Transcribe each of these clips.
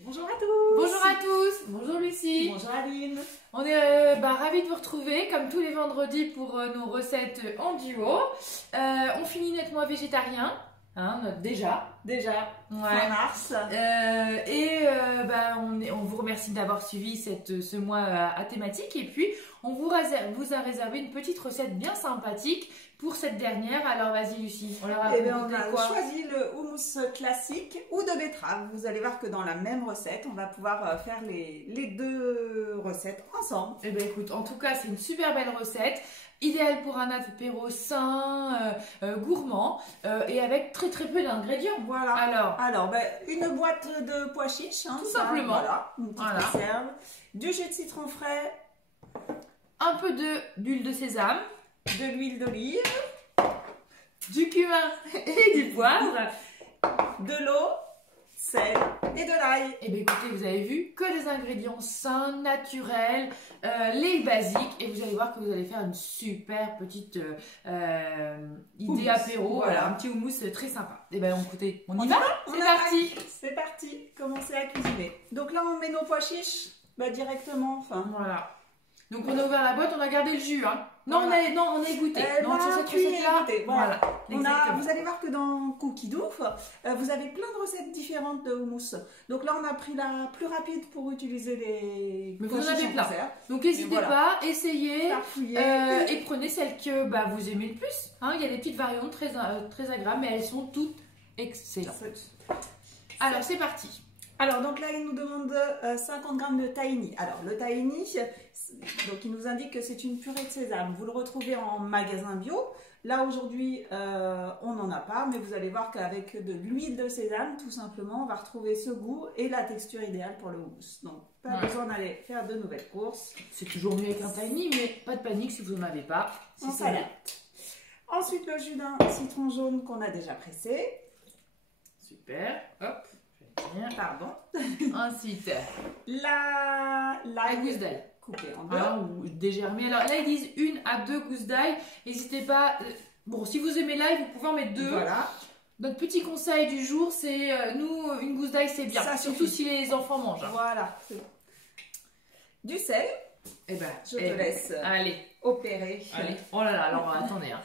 Bonjour à tous. Bonjour à tous. Bonjour Lucie. Bonjour Aline. On est ravis de vous retrouver comme tous les vendredis pour nos recettes en duo. On finit notre mois végétarien, hein, déjà. Fin mars. On vous remercie d'avoir suivi ce mois à thématique et puis on vous a réservé une petite recette bien sympathique pour cette dernière. Alors vas-y Lucie, on leur a on a choisi le houmous classique ou de betterave. Vous allez voir que dans la même recette, on va pouvoir faire les deux recettes ensemble. Eh bien écoute, en tout cas c'est une super belle recette. Idéal pour un apéro sain, gourmand et avec très peu d'ingrédients. Voilà. Alors une boîte de pois chiches. Hein, tout simplement. Voilà, une petite conserve. Du jus de citron frais. Un peu d'huile de sésame. De l'huile d'olive. Du cumin et du poivre. De l'eau. Sel et de l'ail. Et bien écoutez, vous avez vu que des ingrédients sains, naturels, les basiques, et vous allez voir que vous allez faire une super petite idée apéro, voilà, un petit houmous très sympa. Et bien écoutez, on y va. C'est parti. C'est parti, commencez à cuisiner. Donc là on met nos pois chiches directement, voilà. Donc on a ouvert la boîte, on a gardé le jus, hein. Non, voilà. on a goûté. Donc sur cette recette-là, voilà. Vous allez voir que dans Cookie Dough, vous avez plein de recettes différentes de houmous. Donc là, on a pris la plus rapide pour utiliser les. Mais vous en avez plein. Donc n'hésitez pas, essayez et prenez celle que vous aimez le plus. Hein, il y a des petites variantes très agréables, mais elles sont toutes excellentes. Alors c'est parti. Alors, donc là, il nous demande 50 g de tahini. Alors, le tahini, donc il nous indique que c'est une purée de sésame. Vous le retrouvez en magasin bio. Là, aujourd'hui, on n'en a pas, mais vous allez voir qu'avec de l'huile de sésame, tout simplement, on va retrouver ce goût et la texture idéale pour le houmous. Donc, pas besoin d'aller faire de nouvelles courses. C'est toujours mieux avec un tahini, mais pas de panique si vous n'en avez pas. En salade. Ensuite, le jus d'un citron jaune qu'on a déjà pressé. Super. Hop. Pardon. Ensuite, la gousse d'ail coupée en deux. Ou dégermée. Alors là, ils disent 1 à 2 gousses d'ail. N'hésitez pas. Bon, si vous aimez l'ail, vous pouvez en mettre 2. Voilà. Notre petit conseil du jour, c'est nous, une gousse d'ail, c'est bien. Surtout si les enfants mangent. Voilà. Du sel. Eh ben, je te laisse opérer. Allez. Oh là là, alors attendez. Hein.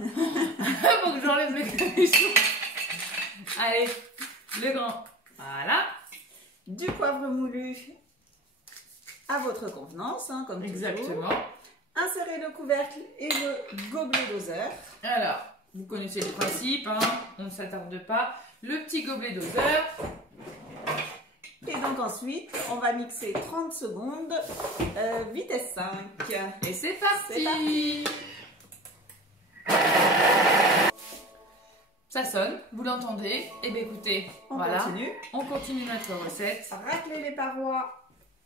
Faut que j'enlève mes capuchons. Allez, le grand. Voilà. Du poivre moulu à votre convenance, hein, comme exactement. Toujours. Insérez le couvercle et le gobelet doseur. Alors, vous connaissez le principe, hein, on ne s'attarde pas. Le petit gobelet doseur. Et donc ensuite, on va mixer 30 secondes, vitesse 5. Et c'est parti. Ça sonne, vous l'entendez. Et bien écoutez, on continue notre recette. Raclez les parois,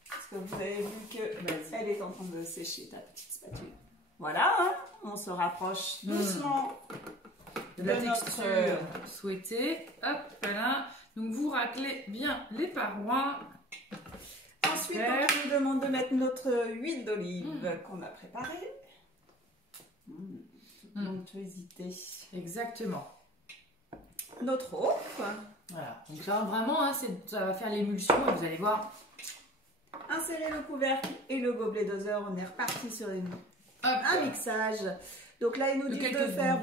parce que vous avez vu qu'elle est en train de sécher, ta petite spatule. Voilà, hein, on se rapproche doucement de la texture souhaitée. Hop là, donc vous raclez bien les parois. Ensuite, on nous demande de mettre notre huile d'olive qu'on a préparée. L'onctuosité. Exactement. Notre eau. Voilà, donc ça vraiment, hein, ça va faire l'émulsion et vous allez voir. Insérez le couvercle et le gobelet doseur, on est reparti sur un mixage. Donc là, il nous dit de faire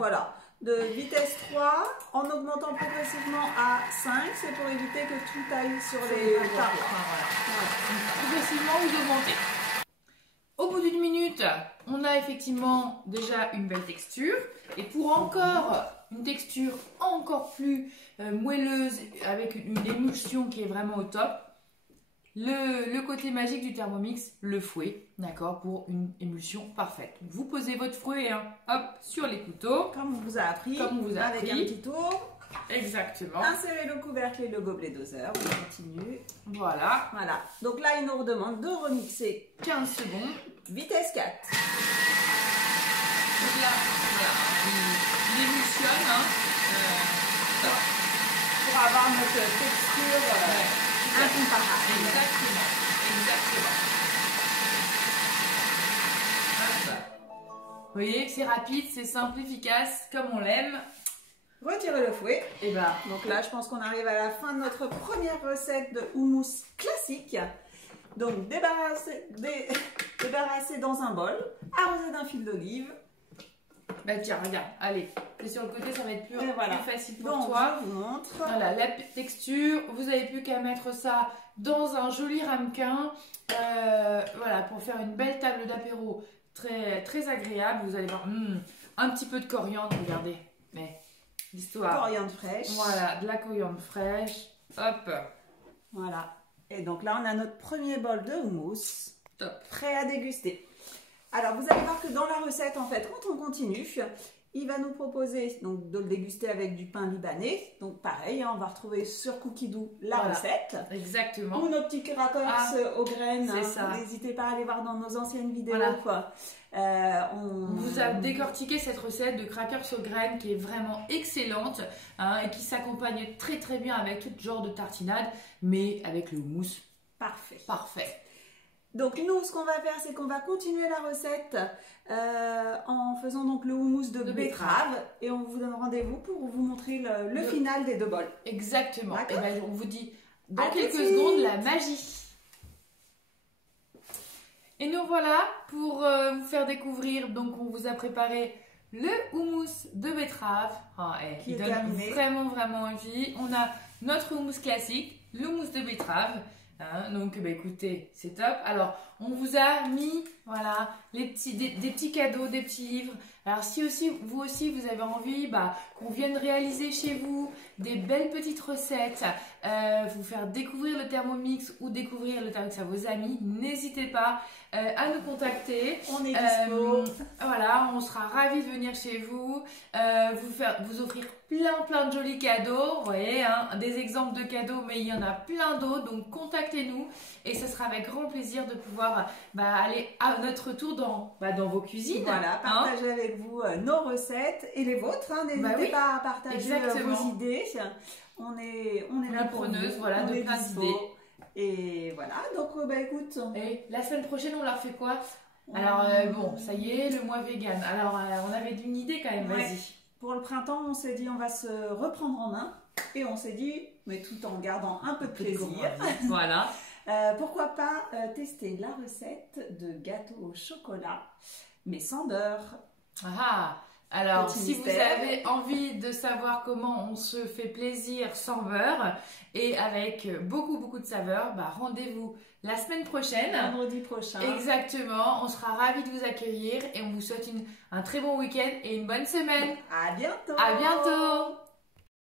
de vitesse 3 en augmentant progressivement à 5, c'est pour éviter que tout aille sur les parois. Progressivement, vous augmentez. Au bout d'une minute, on a effectivement déjà une belle texture. Et pour encore une texture encore plus moelleuse, avec une émulsion qui est vraiment au top, le côté magique du Thermomix, le fouet, d'accord, pour une émulsion parfaite. Vous posez votre fouet sur les couteaux. Comme on vous a appris. Avec un petit tour. Exactement. Insérez le couvercle et le gobelet doseur. On continue. Voilà. Donc là, il nous redemande de remixer 15 secondes. Vitesse 4. Donc là, il émulsionne. Pour avoir notre texture incomparable. Exactement. Vous voyez que c'est rapide, c'est simple, efficace, comme on l'aime. retirez le fouet. Et bah, Donc là, je pense qu'on arrive à la fin de notre première recette de houmous classique. Donc débarrasser dans un bol, arroser d'un fil d'olive. bah tiens, regarde, allez, c'est sur le côté, ça va être plus, voilà. plus facile pour Donc, toi. je vous montre. Voilà, la texture, vous n'avez plus qu'à mettre ça dans un joli ramequin, voilà, pour faire une belle table d'apéro très, très agréable. Vous allez voir, un petit peu de coriandre, regardez, mais l'histoire. Coriandre fraîche. Voilà, de la coriandre fraîche, hop. Voilà. Et donc là, on a notre premier bol de houmous. Top. Prêt à déguster. Alors, vous allez voir que dans la recette, en fait, quand on continue, il va nous proposer donc, de le déguster avec du pain libanais. Donc, pareil, on va retrouver sur Cookidoo la recette. Exactement. Ou nos petits crackers aux graines. C'est ça. N'hésitez pas à aller voir dans nos anciennes vidéos. Voilà. Quoi. On vous a décortiqué cette recette de crackers aux graines qui est vraiment excellente et qui s'accompagne très très bien avec tout genre de tartinade, mais avec le houmous. Parfait. Parfait. Donc nous, ce qu'on va faire, c'est qu'on va continuer la recette en faisant donc le houmous de betterave et on vous donne rendez-vous pour vous montrer le final des deux bols. Exactement. Et ben, on vous dit dans à quelques secondes la magie. Et nous voilà pour vous faire découvrir, donc on vous a préparé le houmous de betterave qui donne vraiment vraiment envie. On a notre houmous classique, le houmous de betterave. Donc bah, écoutez, c'est top. Alors on vous a mis voilà des petits cadeaux, des petits livres. Alors si aussi vous avez envie qu'on vienne réaliser chez vous des belles petites recettes, vous faire découvrir le Thermomix ou découvrir le Thermomix à vos amis, n'hésitez pas à nous contacter. On est dispo. Voilà, on sera ravis de venir chez vous, vous offrir plein de jolis cadeaux. Vous voyez, des exemples de cadeaux, mais il y en a plein d'autres. Donc contactez-nous et ce sera avec grand plaisir de pouvoir aller à notre tour dans vos cuisines. Voilà, partager avec vous nos recettes et les vôtres. N'hésitez pas à partager vos idées. On est là pour preneuse, vous. Voilà, de plein d'idées. Et voilà, donc écoute. Et la semaine prochaine, on leur fait quoi? Alors bon, ça y est, le mois vegan. Alors on avait une idée quand même, vas-y. Pour le printemps, on s'est dit on va se reprendre en main. Et on s'est dit, mais tout en gardant un peu de plaisir. Voilà. Pourquoi pas tester la recette de gâteau au chocolat, mais sans beurre. Alors, si vous avez envie de savoir comment on se fait plaisir sans beurre et avec beaucoup de saveurs, rendez-vous la semaine prochaine. Vendredi prochain. Exactement. On sera ravis de vous accueillir et on vous souhaite un très bon week-end et une bonne semaine. À bientôt. À bientôt.